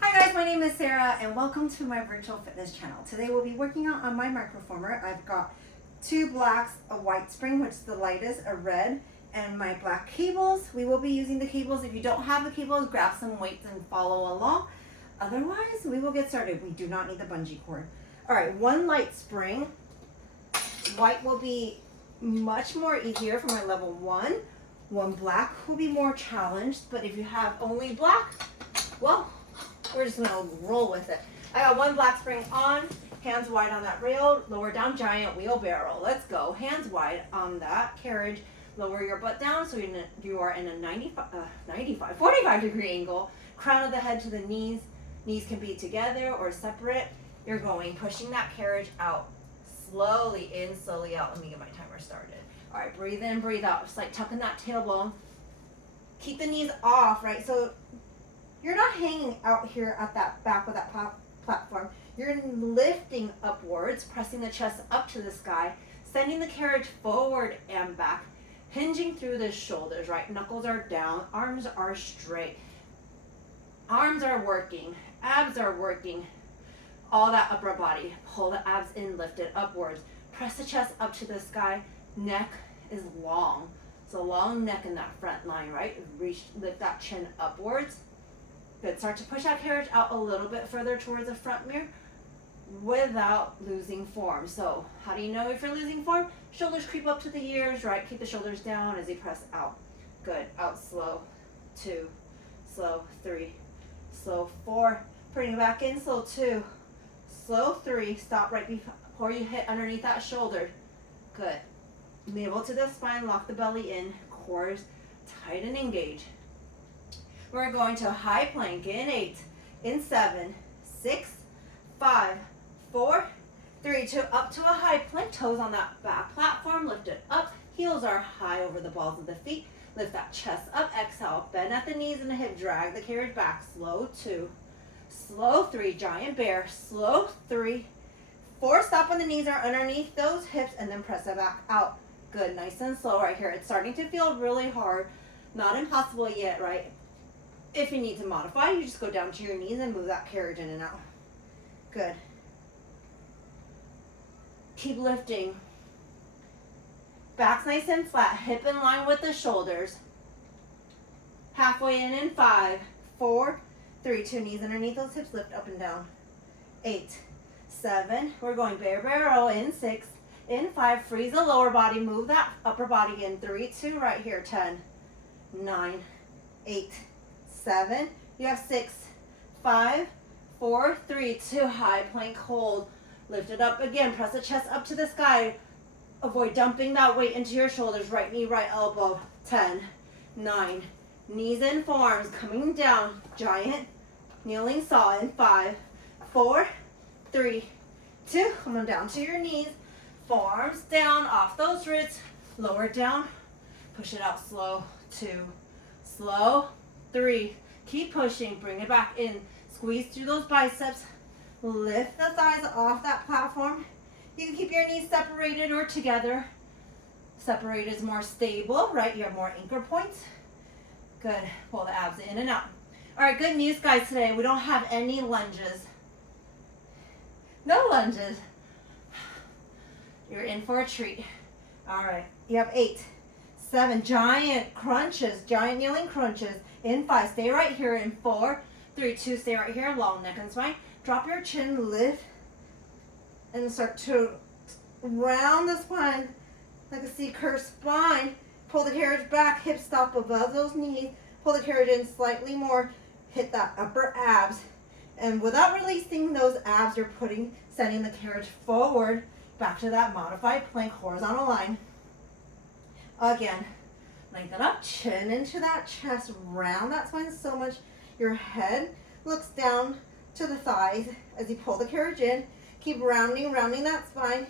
Hi guys, my name is Sarah and welcome to my virtual fitness channel. Today we'll be working on my Microformer. I've got two blacks, a white spring, which is the lightest, a red, and my black cables. We will be using the cables. If you don't have the cables, grab some weights and follow along. Otherwise, we will get started. We do not need the bungee cord. All right, one light spring. White will be much more easier for my level 1. One black will be more challenged, but if you have only black, well, we're just gonna roll with it. I got one black spring on, hands wide on that rail, lower down giant wheelbarrow. Let's go, hands wide on that carriage. Lower your butt down so you are in a 45 degree angle. Crown of the head to the knees. Knees can be together or separate. You're going, pushing that carriage out. Slowly in, slowly out. Let me get my timer started. All right, breathe in, breathe out. Just like tucking that tailbone. Keep the knees off, right? So you're not hanging out here at that back of that platform. You're lifting upwards, pressing the chest up to the sky, sending the carriage forward and back, hinging through the shoulders, right? Knuckles are down, arms are straight. Arms are working, abs are working. All that upper body. Pull the abs in, lift it upwards. Press the chest up to the sky. Neck is long. So long neck in that front line, right? Reach, lift that chin upwards. Good. Start to push that carriage out a little bit further towards the front mirror without losing form. So how do you know if you're losing form? Shoulders creep up to the ears, right? Keep the shoulders down as you press out. Good. Out slow. 2. Slow. 3. Slow. 4. Bring it back in. Slow. 2. Slow. 3. Stop right before you hit underneath that shoulder. Good. Navel to the spine. Lock the belly in. Core tight and engage. We're going to high plank in 8, in 7, 6, 5, 4, 3, 2, up to a high plank. Toes on that back platform. Lift it up. Heels are high over the balls of the feet. Lift that chest up. Exhale. Bend at the knees and the hip. Drag the carriage back. Slow 2. Slow 3, giant bear. Slow 3, 4, stop when the knees are underneath those hips and then press it back out. Good, nice and slow right here. It's starting to feel really hard. Not impossible yet, right? If you need to modify, you just go down to your knees and move that carriage in and out. Good. Keep lifting. Back's nice and flat, hip in line with the shoulders. Halfway in 5, 4, 3, 2, knees underneath those hips, lift up and down. 8, 7, we're going bear barrel in 6, in 5, freeze the lower body, move that upper body in 3, 2, right here, 10, 9, 8, 7, you have 6, 5, 4, 3, 2, high plank hold, lift it up again, press the chest up to the sky, avoid dumping that weight into your shoulders, right knee, right elbow, 10, 9, knees in forearms, coming down, giant, kneeling saw in 5, 4, 3, 2, come on down to your knees, forearms down, off those wrists, lower down, push it out slow, 2, slow, 3, keep pushing, bring it back in, squeeze through those biceps, lift the thighs off that platform. You can keep your knees separated or together. Separated is more stable, right? You have more anchor points. Good. Pull the abs in and out. All right, good news, guys, today. We don't have any lunges. No lunges. You're in for a treat. All right. You have 8, 7, giant crunches, giant kneeling crunches. In 5, stay right here. In 4, 3, 2, stay right here. Long neck and spine. Drop your chin, lift, and start to round the spine like a C-curve spine. Pull the carriage back, hips stop above those knees. Pull the carriage in slightly more. Hit that upper abs. And without releasing those abs, you're sending the carriage forward back to that modified plank, horizontal line. Again, lengthen up, chin into that chest, round that spine so much your head looks down to the thighs as you pull the carriage in. Keep rounding that spine.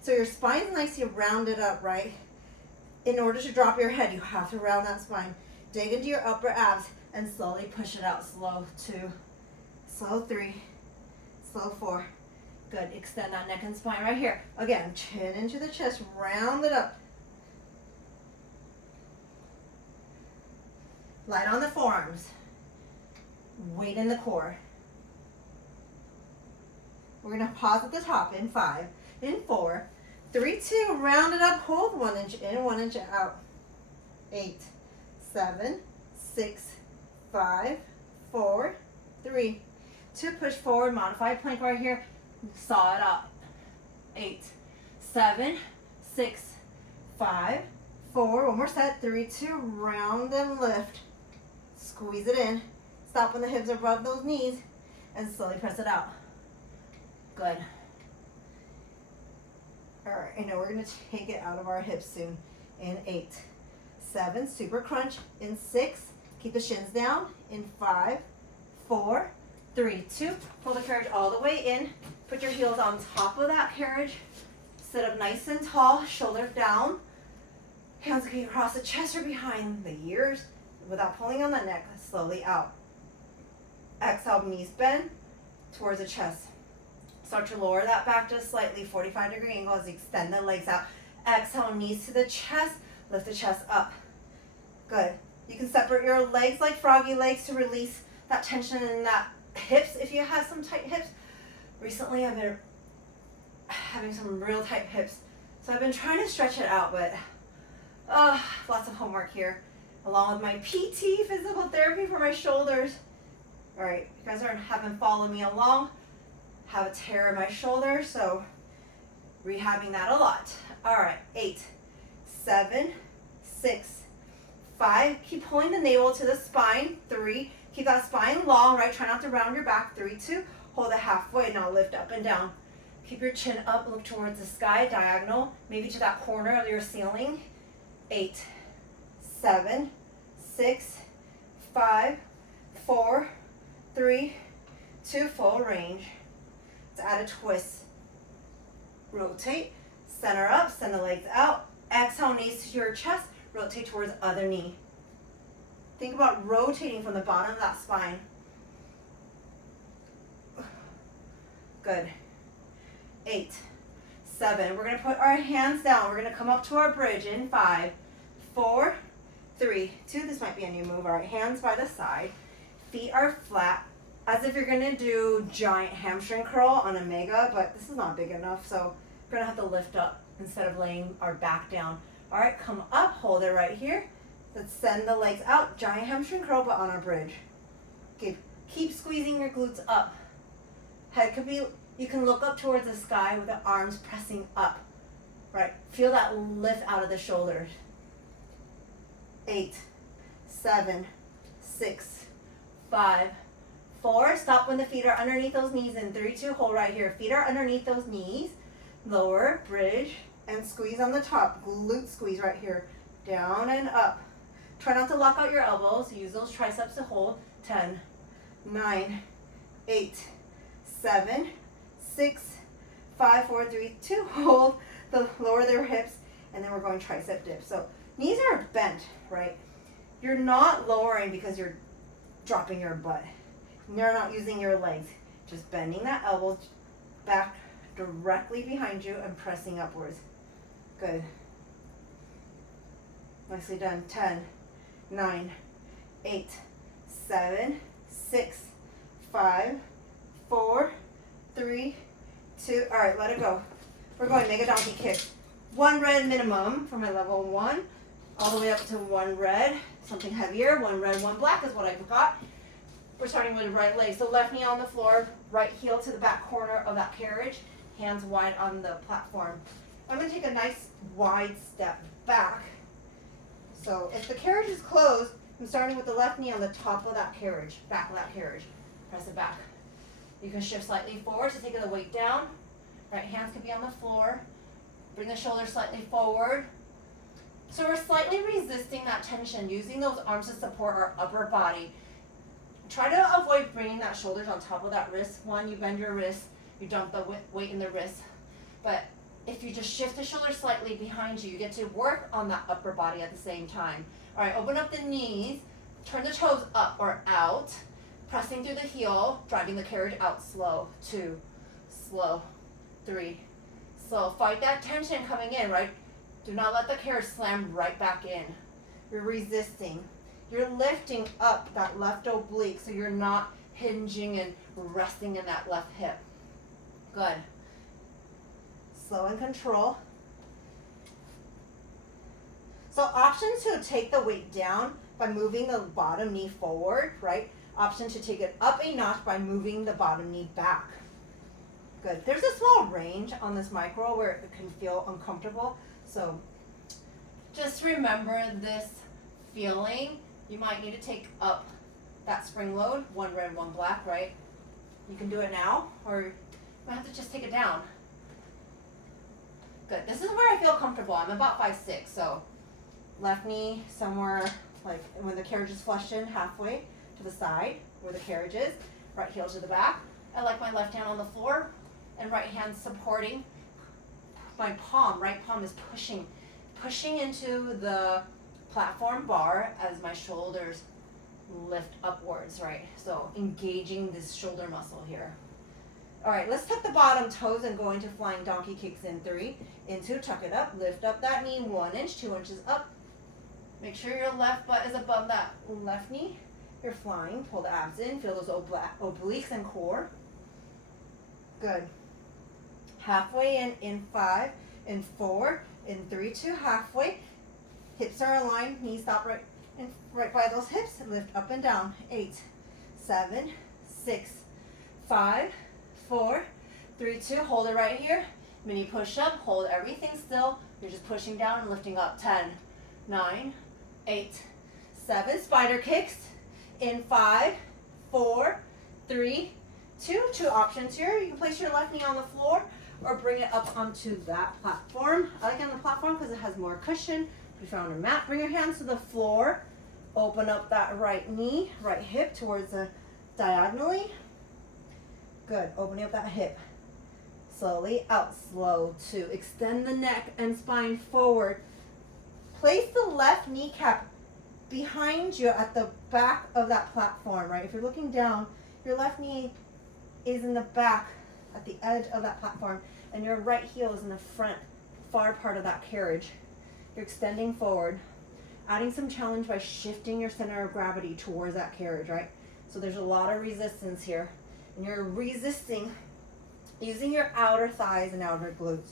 So your spine's nicely rounded up, right? In order to drop your head, you have to round that spine. Dig into your upper abs and slowly push it out. Slow 2, slow 3, slow 4. Good. Extend that neck and spine right here. Again, chin into the chest, round it up. Light on the forearms. Weight in the core. We're gonna pause at the top in 5, in 4, 3, 2, round it up, hold 1 inch in, 1 inch out. 8, 7, 6, 5, 4, 3, 2, push forward, modified plank right here, saw it up. 8, 7, 6, 5, 4, one more set, 3, 2, round and lift. Squeeze it in, stop when the hips are above those knees, and slowly press it out. Good. All right, I know we're gonna take it out of our hips soon. In 8, 7, super crunch. In 6, keep the shins down. In 5, 4, 3, 2, pull the carriage all the way in. Put your heels on top of that carriage. Sit up nice and tall, shoulders down. Hands can across the chest or behind the ears without pulling on the neck, slowly out. Exhale, knees bend towards the chest. Start to lower that back just slightly, 45-degree angle as you extend the legs out. Exhale, knees to the chest, lift the chest up. Good. You can separate your legs like froggy legs to release that tension in that hips if you have some tight hips. Recently, I've been having some real tight hips, so I've been trying to stretch it out, but lots of homework here, along with my PT, physical therapy for my shoulders. All right, you guys haven't followed me along. Have a tear in my shoulder, so rehabbing that a lot. All right, 8, 7, 6, 5. Keep pulling the navel to the spine. 3. Keep that spine long, right? Try not to round your back. 3, 2. Hold it halfway. Now lift up and down. Keep your chin up. Look towards the sky, diagonal, maybe to that corner of your ceiling. 8, 7, 6, 5, 4, 3, 2. Full range. Let's add a twist. Rotate, center up, send the legs out. Exhale, knees to your chest, rotate towards other knee. Think about rotating from the bottom of that spine. Good. 8, 7. We're going to put our hands down. We're going to come up to our bridge in 5, 4, 3, 2. This might be a new move. All right, hands by the side. Feet are flat, as if you're gonna do giant hamstring curl on a mega, but this is not big enough, so we're gonna have to lift up instead of laying our back down. All right, come up, hold it right here. Let's send the legs out, giant hamstring curl, but on our bridge. Okay, keep squeezing your glutes up. Head could be, you can look up towards the sky with the arms pressing up. Right, feel that lift out of the shoulders. 8, 7, 6, 5, 4, stop when the feet are underneath those knees. In 3, 2, hold right here. Feet are underneath those knees. Lower, bridge, and squeeze on the top. Glute squeeze right here. Down and up. Try not to lock out your elbows. Use those triceps to hold. 10, 9, 8, 7, 6, 5, 4, 3, 2. Hold. Lower their hips, and then we're going tricep dip. So knees are bent, right? You're not lowering because you're dropping your butt. You're not using your legs. Just bending that elbow back directly behind you and pressing upwards. Good. Nicely done. 10, 9, 8, 7, 6, 5, 4, 3, 2. All right, let it go. We're going mega donkey kick. 1 red minimum for my level 1, all the way up to 1 red. Something heavier. 1 red, 1 black is what I've got. We're starting with right leg. So left knee on the floor, right heel to the back corner of that carriage, hands wide on the platform. I'm going to take a nice wide step back. So if the carriage is closed, I'm starting with the left knee on the top of that carriage, back of that carriage. Press it back. You can shift slightly forward to take the weight down. Right hands can be on the floor. Bring the shoulders slightly forward. So we're slightly resisting that tension, using those arms to support our upper body. Try to avoid bringing that shoulders on top of that wrist. 1, you bend your wrist, you dump the weight in the wrist. But if you just shift the shoulders slightly behind you, you get to work on that upper body at the same time. All right, open up the knees, turn the toes up or out, pressing through the heel, driving the carriage out slow. 2, slow. 3, slow. Fight that tension coming in, right? Do not let the carriage slam right back in. You're resisting. You're lifting up that left oblique so you're not hinging and resting in that left hip. Good. Slow and control. So option to take the weight down by moving the bottom knee forward, right? Option to take it up a notch by moving the bottom knee back. Good. There's a small range on this micro where it can feel uncomfortable. So just remember this feeling. You might need to take up that spring load, one red, one black, right? You can do it now, or you might have to just take it down. Good. This is where I feel comfortable. I'm about 5'6", so left knee somewhere like when the carriage is flushed in, halfway to the side where the carriage is, right heel to the back. I like my left hand on the floor and right hand supporting my palm. Right palm is pushing into the platform bar as my shoulders lift upwards, right? So engaging this shoulder muscle here. All right, let's tuck the bottom toes and go into flying donkey kicks in 3, in 2, tuck it up, lift up that knee 1 inch, 2 inches up. Make sure your left butt is above that left knee. You're flying, pull the abs in, feel those obliques and core. Good. Halfway in 5, in 4, in 3, 2, halfway. Hips are aligned, knees stop right by those hips, lift up and down. 8, 7, 6, 5, 4, 3, 2, hold it right here. Mini push up, hold everything still. You're just pushing down and lifting up. 10, 9, 8, 7, spider kicks. In 5, 4, 3, 2. 2 options here. You can place your left knee on the floor or bring it up onto that platform. I like it on the platform because it has more cushion. If you found a mat, bring your hands to the floor. Open up that right knee, right hip towards the diagonally. Good. Opening up that hip. Slowly out. Slow 2. Extend the neck and spine forward. Place the left kneecap behind you at the back of that platform, right? If you're looking down, your left knee is in the back at the edge of that platform, and your right heel is in the front, far part of that carriage. You're extending forward, adding some challenge by shifting your center of gravity towards that carriage, right? So there's a lot of resistance here, and you're resisting using your outer thighs and outer glutes.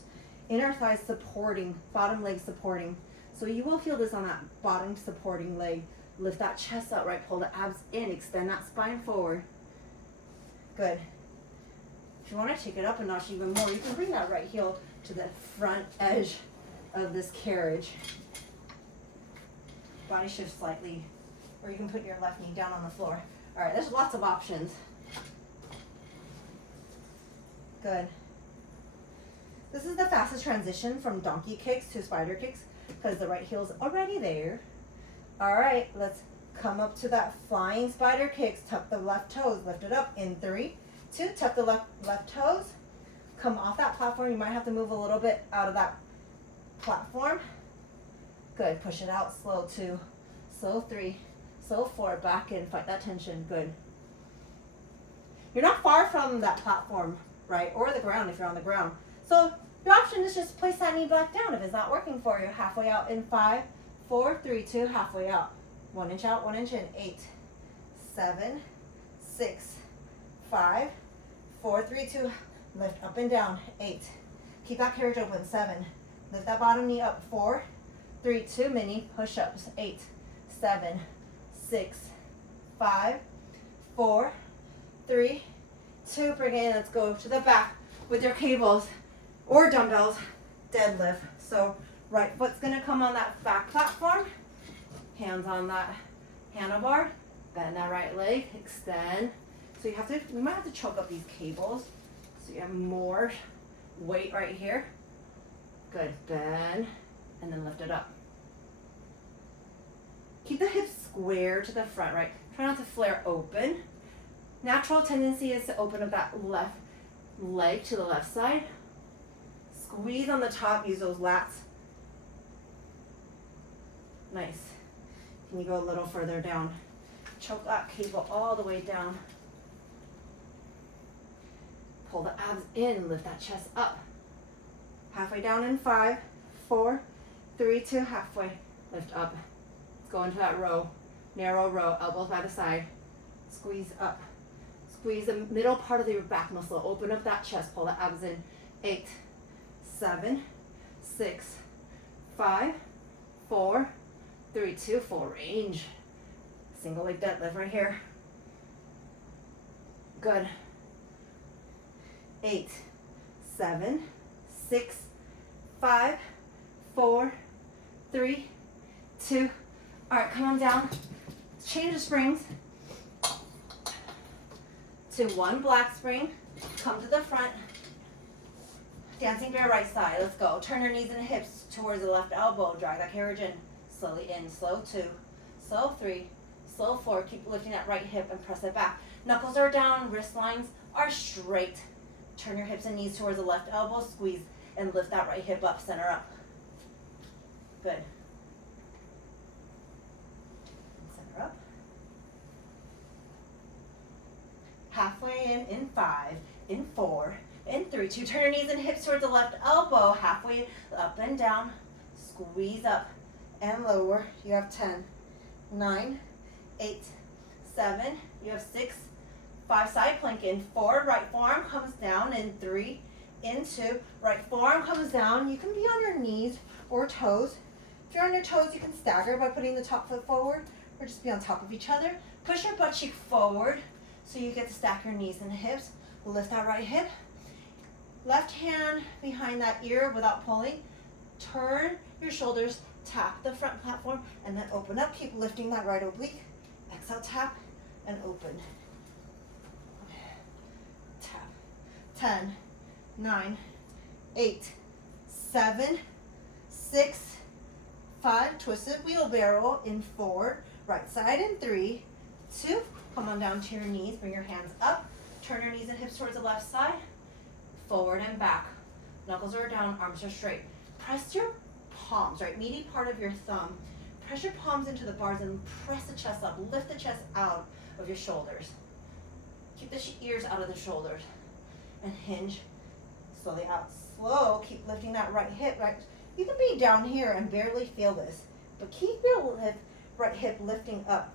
Inner thighs supporting, bottom leg supporting. So you will feel this on that bottom supporting leg. Lift that chest out, right? Pull the abs in, extend that spine forward. Good. If you want to take it up a notch even more, you can bring that right heel to the front edge of this carriage. Body shift slightly, or you can put your left knee down on the floor. All right, there's lots of options. Good. This is the fastest transition from donkey kicks to spider kicks because the right heel's already there. All right, let's come up to that flying spider kicks. Tuck the left toes, lift it up in 3, 2, tuck the left toes. Come off that platform. You might have to move a little bit out of that platform. Good, push it out, slow 2, slow 3, slow 4, back in, fight that tension, good. You're not far from that platform, right, or the ground if you're on the ground. So your option is just place that knee back down if it's not working for you. Halfway out in 5, 4, 3, 2, halfway out. 1 inch out, 1 inch in. 8, 7, 6, 5, 4, 3, 2. Lift up and down. 8. Keep that carriage open. 7. Lift that bottom knee up. 4, 3, 2. Mini push-ups. 8, 7, 6, 5, 4, 3, 2. Bring it in. Let's go to the back with your cables or dumbbells. Deadlift. So right foot's gonna come on that back platform. Hands on that handlebar. Bend that right leg. Extend. So you might have to choke up these cables so you have more weight right here. Good. Bend and then lift it up. Keep the hips square to the front, right? Try not to flare open. Natural tendency is to open up that left leg to the left side. Squeeze on the top, use those lats. Nice. Can you go a little further down? Choke that cable all the way down. Pull the abs in, lift that chest up. Halfway down in 5, 4, 3, 2, halfway. Lift up. Let's go into that row. narrow row, elbows by the side, squeeze up. Squeeze the middle part of your back muscle, open up that chest, pull the abs in. 8, 7, 6, 5, 4, 3, 2, full range. Single leg deadlift right here. Good. 8, 7, 6, 5, 4, 3, 2. All right, come on down. Change the springs to one black spring. Come to the front. Dancing bear right side. Let's go. Turn your knees and hips towards the left elbow. Drag that carriage in. Slowly in. Slow 2. Slow 3. Slow 4. Keep lifting that right hip and press it back. Knuckles are down. Wrist lines are straight. Turn your hips and knees towards the left elbow. Squeeze and lift that right hip up. Center up. Good. Center up. Halfway in 5, in 4, in 3, 2. Turn your knees and hips towards the left elbow. Halfway up and down. Squeeze up and lower. You have 10, 9, 8, 7. You have 6, 5. Side plank in 4. Right forearm comes down in 3, in 2. Right forearm comes down. You can be on your knees or toes. If you're on your toes, you can stagger by putting the top foot forward or just be on top of each other. Push your butt cheek forward so you get to stack your knees and hips. Lift that right hip. Left hand behind that ear without pulling. Turn your shoulders, tap the front platform, and then open up. Keep lifting that right oblique. Exhale, tap, and open. Tap. 10, 9, 8, 7, 6, 5. Twisted wheelbarrow in 4. Right side in 3, 2. Come on down to your knees. Bring your hands up. Turn your knees and hips towards the left side. Forward and back. Knuckles are down, arms are straight. Press your palms, right? Meaty part of your thumb. Press your palms into the bars and press the chest up. Lift the chest out of your shoulders. Keep the ears out of the shoulders. And hinge slowly out. Slow. Keep lifting that right hip. Right. You can be down here and barely feel this, but keep your right hip lifting up.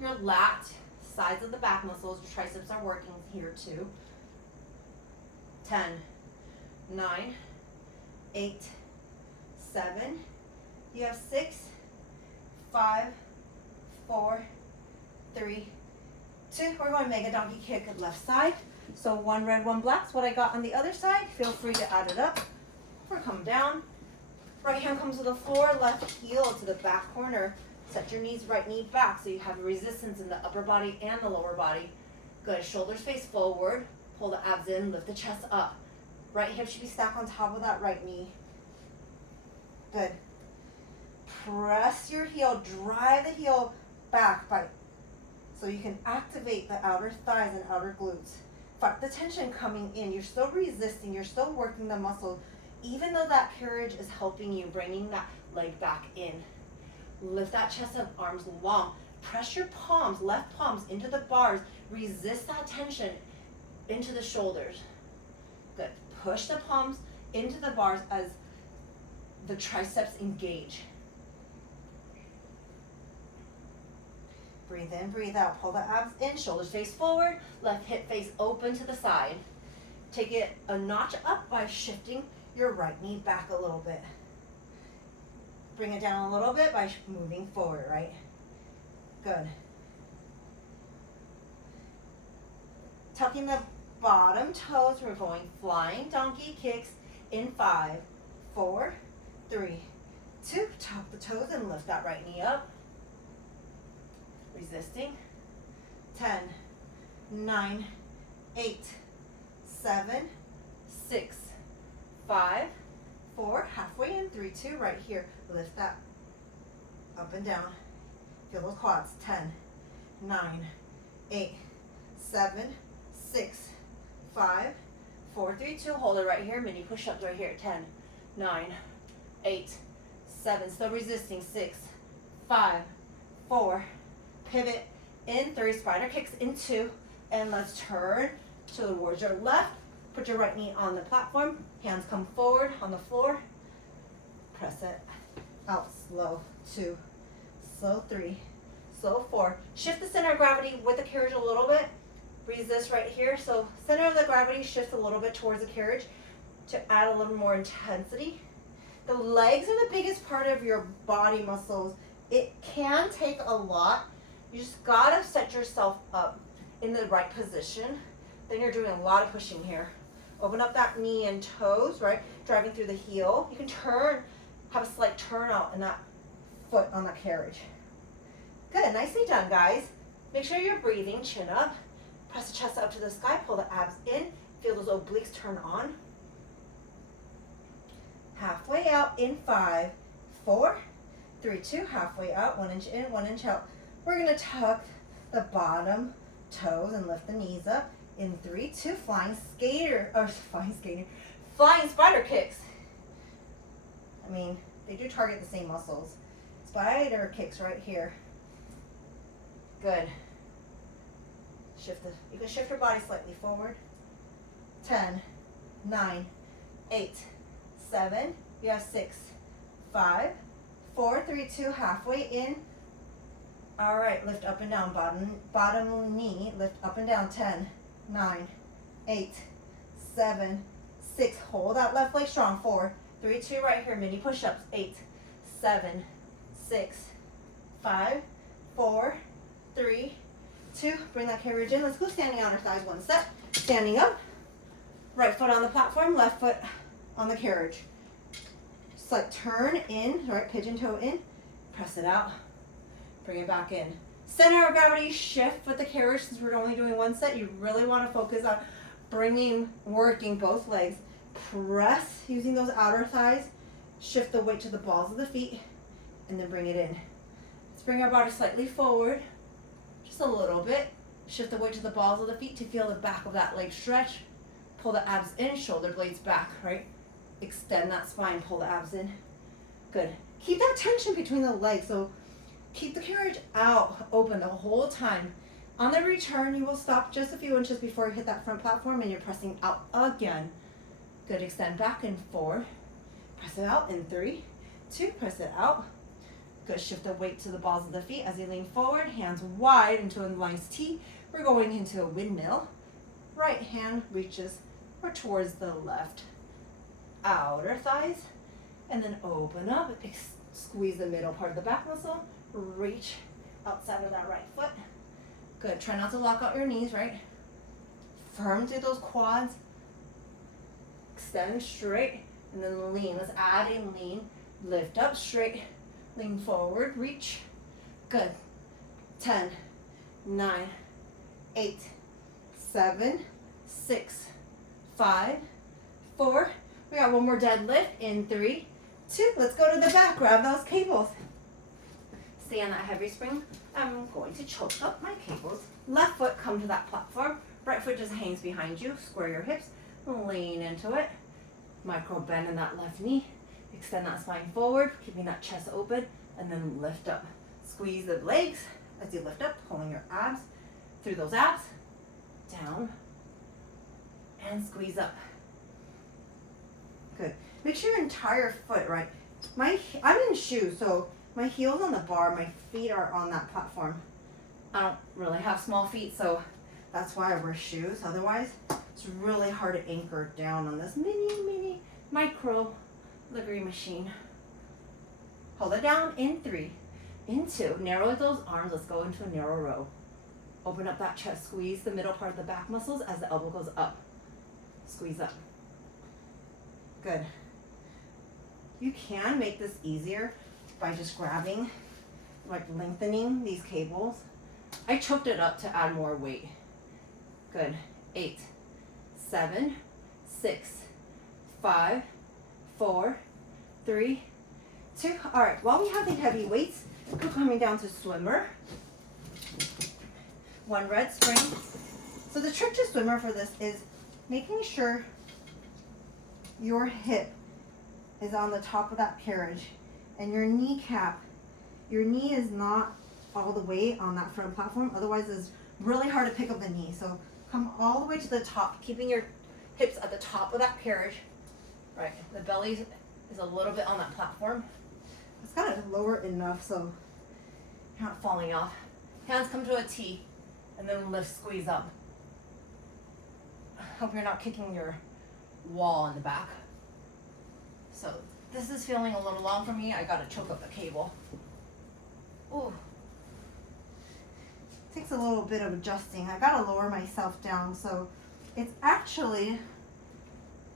Your lat, sides of the back muscles, your triceps are working here too. 10, 9, 8, 7. You have 6, 5, 4, 3, 2. We're going mega donkey kick at left side. So 1 red, 1 black's what I got on the other side. Feel free to add it up or come down. Right hand comes to the floor, left heel to the back corner. Set your knees, right knee back so you have resistance in the upper body and the lower body. Good. Shoulders face forward. Pull the abs in, lift the chest up. Right hip should be stacked on top of that right knee. Good. Press your heel, drive the heel back so you can activate the outer thighs and outer glutes. Fuck the tension coming in. You're still resisting, you're still working the muscle, even though that carriage is helping you, bringing that leg back in. Lift that chest up, arms long. Press your palms, left palms into the bars. Resist that tension into the shoulders. Good. Push the palms into the bars as the triceps engage. Breathe in, breathe out. Pull the abs in, shoulders face forward, left hip face open to the side. Take it a notch up by shifting your right knee back a little bit. Bring it down a little bit by moving forward, right? Good. Tucking the bottom toes, we're going flying donkey kicks in 5, 4, 3, 2. Tuck the toes and lift that right knee up. Resisting. 10, 9, 8, 7, 6, 5, 4. Halfway in, 3, 2. Right here. Lift that up and down. Feel those quads. 10, 9, 8, 7, 6, 5, 4, 3, 2. Hold it right here. Mini push-ups right here. 10, 9, 8, 7. Still resisting. 6, 5, 4. Pivot in 3. Spider kicks in 2. And let's turn towards your left. Put your right knee on the platform. Hands come forward on the floor. Press it out slow, 2, slow 3, slow 4. Shift the center of gravity with the carriage a little bit. Resist right here. So center of the gravity shifts a little bit towards the carriage to add a little more intensity. The legs are the biggest part of your body muscles. It can take a lot. You just gotta set yourself up in the right position. Then you're doing a lot of pushing here. Open up that knee and toes, right? Driving through the heel. You can turn, have a slight turn out in that foot on the carriage. Good, nicely done, guys. Make sure you're breathing, chin up. Press the chest up to the sky, pull the abs in. Feel those obliques turn on. Halfway out in 5, 4, 3, 2, halfway out, 1 inch in, 1 inch out. We're gonna tuck the bottom toes and lift the knees up. In 3, 2, flying spider kicks. I mean, they do target the same muscles. Spider kicks right here. Good. You can shift your body slightly forward. 10, 9, 8, 7, you have 6, 5, 4, 3, 2, halfway in. All right, lift up and down, bottom knee, lift up and down, 10, 9, 8, 7, 6, hold that left leg strong, 4, 3, 2, right here, mini push-ups, 8, 7, 6, 5, 4, 3, 2, bring that carriage in. Let's go standing on our thighs, 1 set. Standing up, right foot on the platform, left foot on the carriage. Just like turn in, right, pigeon toe in, press it out, bring it back in. Center of gravity shift with the carriage. Since we're only doing 1 set, you really want to focus on working both legs. Press using those outer thighs, shift the weight to the balls of the feet, and then bring it in. Let's bring our body slightly forward, just a little bit. Shift the weight to the balls of the feet to feel the back of that leg stretch. Pull the abs in, shoulder blades back, right? Extend that spine, pull the abs in. Good. Keep that tension between the legs, so keep the carriage out, open the whole time. On the return, you will stop just a few inches before you hit that front platform and you're pressing out again. Good, extend back in 4. Press it out in 3, 2, press it out. Good, shift the weight to the balls of the feet as you lean forward, hands wide into a nice T. We're going into a windmill. Right hand reaches or towards the left outer thighs, and then open up, squeeze the middle part of the back muscle, reach outside of that right foot. Good, try not to lock out your knees, right? Firm through those quads, extend straight, and then lean. Let's add in lean, lift up straight, lean forward, reach. Good, 10, 9, 8, 7, 6, 5, 4. We got 1 more deadlift in 3, 2. Let's go to the back, grab those cables. Stay on that heavy spring. I'm going to choke up my cables. Left foot come to that platform. Right foot just hangs behind you. Square your hips, lean into it. Micro bend in that left knee. Extend that spine forward, keeping that chest open, and then lift up. Squeeze the legs as you lift up, pulling your abs through those abs, down, and squeeze up. Good. Make sure your entire foot, right? I'm in shoes, so my heel's on the bar, my feet are on that platform. I don't really have small feet, so that's why I wear shoes. Otherwise, it's really hard to anchor down on this mini micro Lagree machine. Hold it down in 3, in 2. Narrow those arms. Let's go into a narrow row. Open up that chest. Squeeze the middle part of the back muscles as the elbow goes up. Squeeze up. Good. You can make this easier by just grabbing, like lengthening these cables. I choked it up to add more weight. Good. 8, 7, 6, 5, 4, 3, 2. All right, while we have the heavy weights, we're coming down to swimmer. 1 red spring. So the trick to swimmer for this is making sure your hip is on the top of that carriage and your knee is not all the way on that front platform. Otherwise, it's really hard to pick up the knee. So come all the way to the top, keeping your hips at the top of that carriage. Right, the belly is a little bit on that platform. It's gotta lower enough so you're not falling off. Hands come to a T, and then lift, squeeze up. Hope you're not kicking your wall in the back. So this is feeling a little long for me. I gotta choke up the cable. Ooh. Takes a little bit of adjusting. I gotta lower myself down, so it's actually,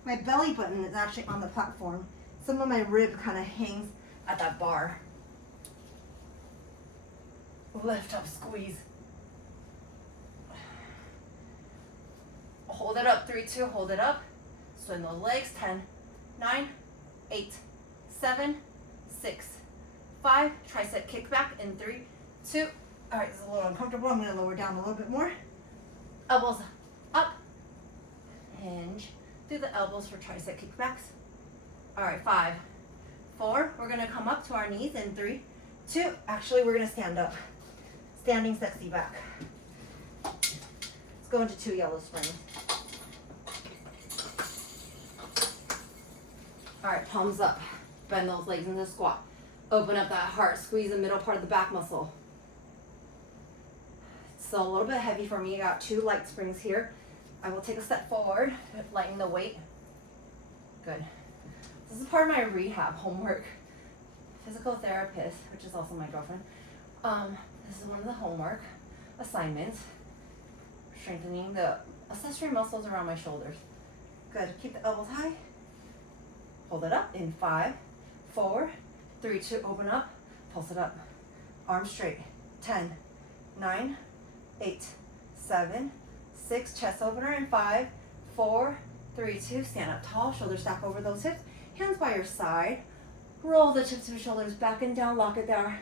my belly button is actually on the platform. Some of my rib kind of hangs at that bar. Lift up, squeeze. Hold it up, 3, 2, hold it up. Swing those legs, 10, 9, 8, 7, 6, 5. Tricep kick back in 3, 2. All right, this is a little uncomfortable. I'm gonna lower down a little bit more. Elbows up. Hinge through the elbows for tricep kickbacks. All right, 5, 4. We're gonna come up to our knees in 3, 2. Actually, we're gonna stand up. Standing sexy back. Let's go into 2 yellow springs. All right, palms up. Bend those legs into squat. Open up that heart. Squeeze the middle part of the back muscle. It's still a little bit heavy for me. I got 2 light springs here. I will take a step forward, lighten the weight. Good. This is part of my rehab homework. Physical therapist, which is also my girlfriend. This is one of the homework assignments. Strengthening the accessory muscles around my shoulders. Good. Keep the elbows high. Hold it up in 5, 4, 3, 2. Open up. Pulse it up. Arms straight. 10, 9, 8, 7, 6. Chest opener in 5, 4, 3, 2. Stand up tall. Shoulders stack over those hips. Hands by your side. Roll the tips of your shoulders back and down. Lock it there.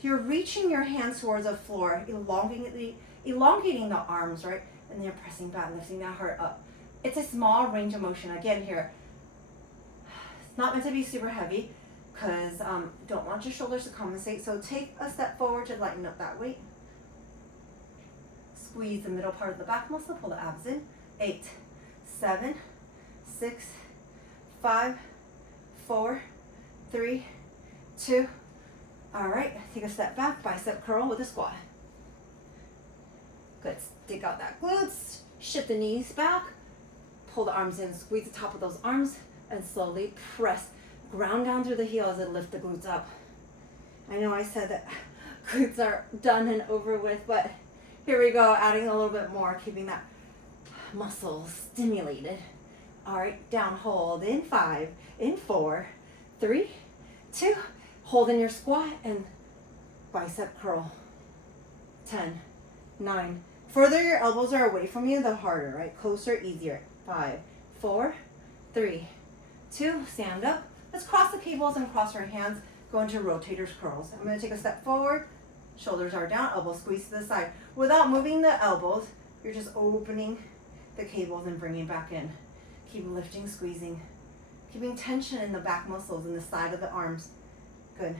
You're reaching your hands towards the floor, elongating the arms, right? And then you're pressing back, lifting that heart up. It's a small range of motion. Again here, it's not meant to be super heavy because don't want your shoulders to compensate. So take a step forward to lighten up that weight. Squeeze the middle part of the back muscle, pull the abs in. 8, 7, 6, 5, 4, 3, 2. All right, take a step back, bicep curl with a squat. Good, stick out that glutes, shift the knees back, pull the arms in, squeeze the top of those arms, and slowly press, ground down through the heels and lift the glutes up. I know I said that glutes are done and over with, but here we go, adding a little bit more, keeping that muscle stimulated. All right, down, hold in 5, in 4, 3, 2, hold in your squat and bicep curl. 10, 9. Further your elbows are away from you, the harder, right? Closer, easier. 5, 4, 3, 2. Stand up. Let's cross the cables and cross our hands. Go into rotators curls. I'm going to take a step forward. Shoulders are down. Elbows squeeze to the side. Without moving the elbows, you're just opening the cables and bringing back in. Keep lifting, squeezing. Keeping tension in the back muscles and the side of the arms. Good.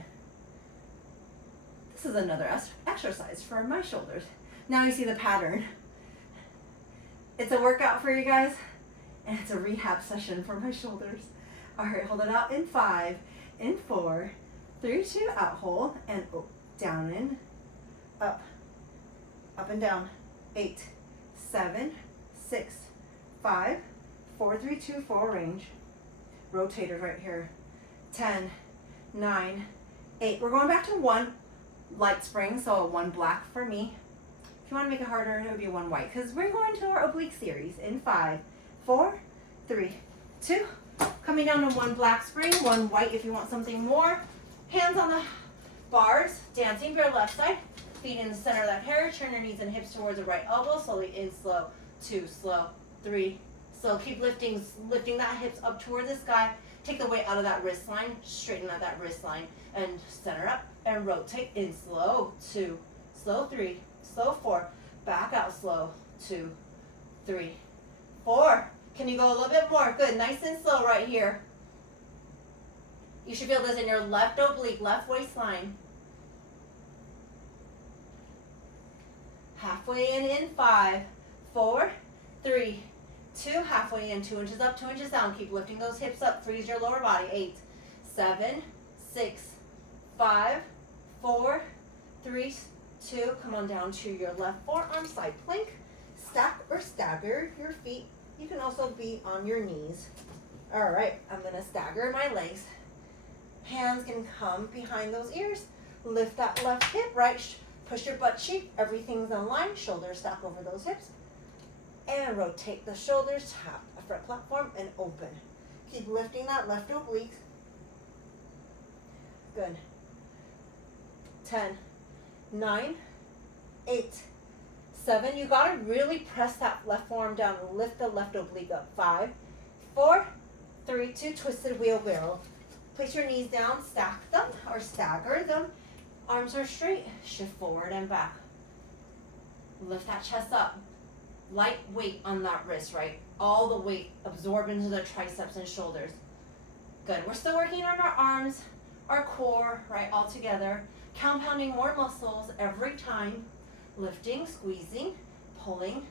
This is another exercise for my shoulders. Now you see the pattern. It's a workout for you guys, and it's a rehab session for my shoulders. All right, hold it out in 5, in 4, 3, 2, out, hold, and down in, up and down. 8, 7, 6, 5, 4, 3, 2, 4, range. Rotators right here. 10, 9, 8. We're going back to 1 light spring, so a 1 black for me. If you want to make it harder, it would be 1 white, because we're going to our oblique series in 5, 4, 3, 2. Coming down to 1 black spring, 1 white if you want something more. Hands on the bars, dancing for your left side. Feet in the center of that hair. Turn your knees and hips towards the right elbow. Slowly in, slow. 2, slow. 3, slow. Keep lifting that hips up toward the sky. Take the weight out of that wrist line. Straighten out that wrist line. And center up and rotate in, slow. 2, slow. 3, slow. 4. Back out, slow. 2, 3, 4. Can you go a little bit more? Good. Nice and slow right here. You should feel this in your left oblique, left waistline. Halfway in 5, 4, 3, 2. Halfway in, 2 inches up, 2 inches down. Keep lifting those hips up. Freeze your lower body. 8, 7, 6, 5, 4, 3, 2. Come on down to your left forearm, side plank. Stack or stagger your feet. You can also be on your knees. All right, I'm gonna stagger my legs. Hands can come behind those ears. Lift that left hip, right, push your butt cheek. Everything's in line. Shoulders stack over those hips. And rotate the shoulders, tap a front platform and open. Keep lifting that left oblique. Good. 10, 9, 8, 7. You gotta really press that left forearm down and lift the left oblique up. 5, 4, 3, 2. Twisted wheelbarrow. Place your knees down, stack them or stagger them. Arms are straight, shift forward and back. Lift that chest up. Light weight on that wrist, right? All the weight absorb into the triceps and shoulders. Good. We're still working on our arms, our core, right? All together. Compounding more muscles every time. Lifting, squeezing, pulling,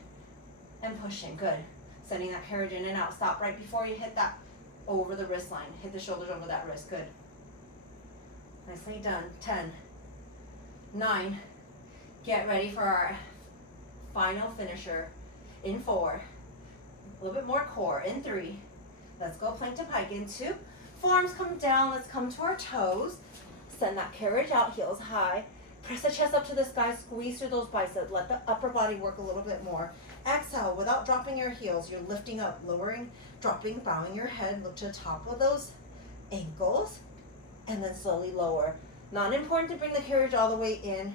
and pushing. Good. Sending that carriage in and out. Stop right before you hit that over the wrist line. Hit the shoulders over that wrist. Good. Nicely done. 10, 9. Get ready for our final finisher. In 4. A little bit more core. In 3. Let's go plank to pike. In 2. Forearms come down. Let's come to our toes. Send that carriage out, heels high. Press the chest up to the sky. Squeeze through those biceps. Let the upper body work a little bit more. Exhale without dropping your heels. You're lifting up, lowering, dropping, bowing your head. Look to the top of those ankles. And then slowly lower. Not important to bring the carriage all the way in.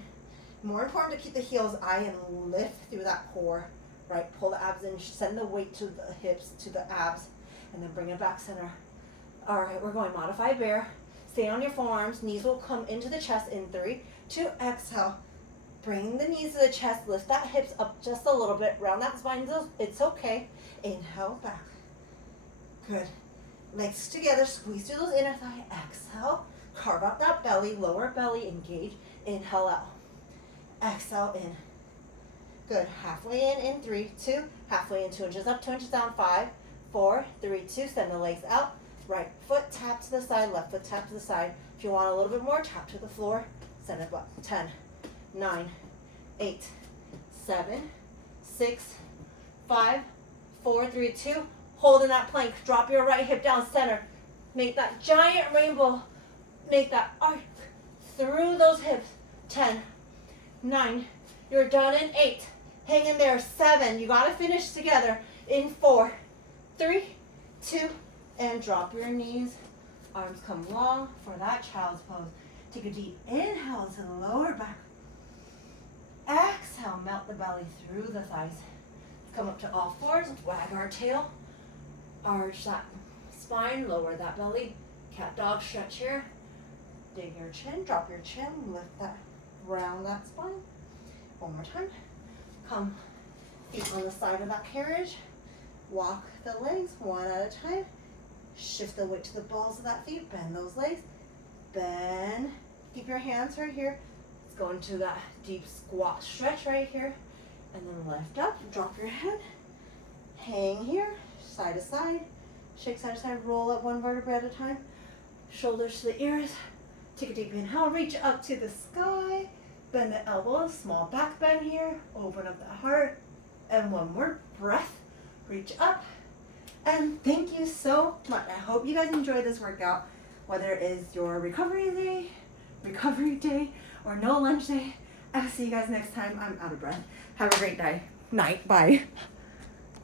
More important to keep the heels high and lift through that core. Right, pull the abs in, send the weight to the hips, to the abs, and then bring it back center. All right, we're going modified bear. Stay on your forearms. Knees will come into the chest in 3, 2. Exhale. Bring the knees to the chest. Lift that hips up just a little bit. Round that spine. It's okay. Inhale back. Good. Legs together. Squeeze through those inner thigh. Exhale. Carve out that belly. Lower belly. Engage. Inhale out. Exhale in. Good. Halfway in 3, 2. Halfway in 2 inches up, 2 inches down. 5, 4, 3, 2. Send the legs out. Right foot tap to the side, left foot tap to the side. If you want a little bit more, tap to the floor. Send it up. 10, 9, 8, 7, 6, 5, 4, 3, 2. Hold in that plank. Drop your right hip down center. Make that giant rainbow. Make that arc through those hips. 10, 9. You're done in 8. Hang in there. 7. You got to finish together. In 4, 3, 2, and drop your knees. Arms come long for that child's pose. Take a deep inhale to the lower back. Exhale, melt the belly through the thighs. Come up to all fours, wag our tail. Arch that spine, lower that belly. Cat dog stretch here. Dig your chin, drop your chin, lift that, round that spine. One more time. Come, feet on the side of that carriage. Walk the legs one at a time. Shift the weight to the balls of that feet. Bend those legs. Bend. Keep your hands right here. Let's go into that deep squat stretch right here. And then lift up. Drop your head. Hang here. Side to side. Shake side to side. Roll up one vertebrae at a time. Shoulders to the ears. Take a deep inhale. Reach up to the sky. Bend the elbows. Small back bend here. Open up the heart. And one more breath. Reach up. And thank you so much. I hope you guys enjoyed this workout, whether it is your recovery day, or no lunch day. I'll see you guys next time. I'm out of breath. Have a great day. Night. Bye.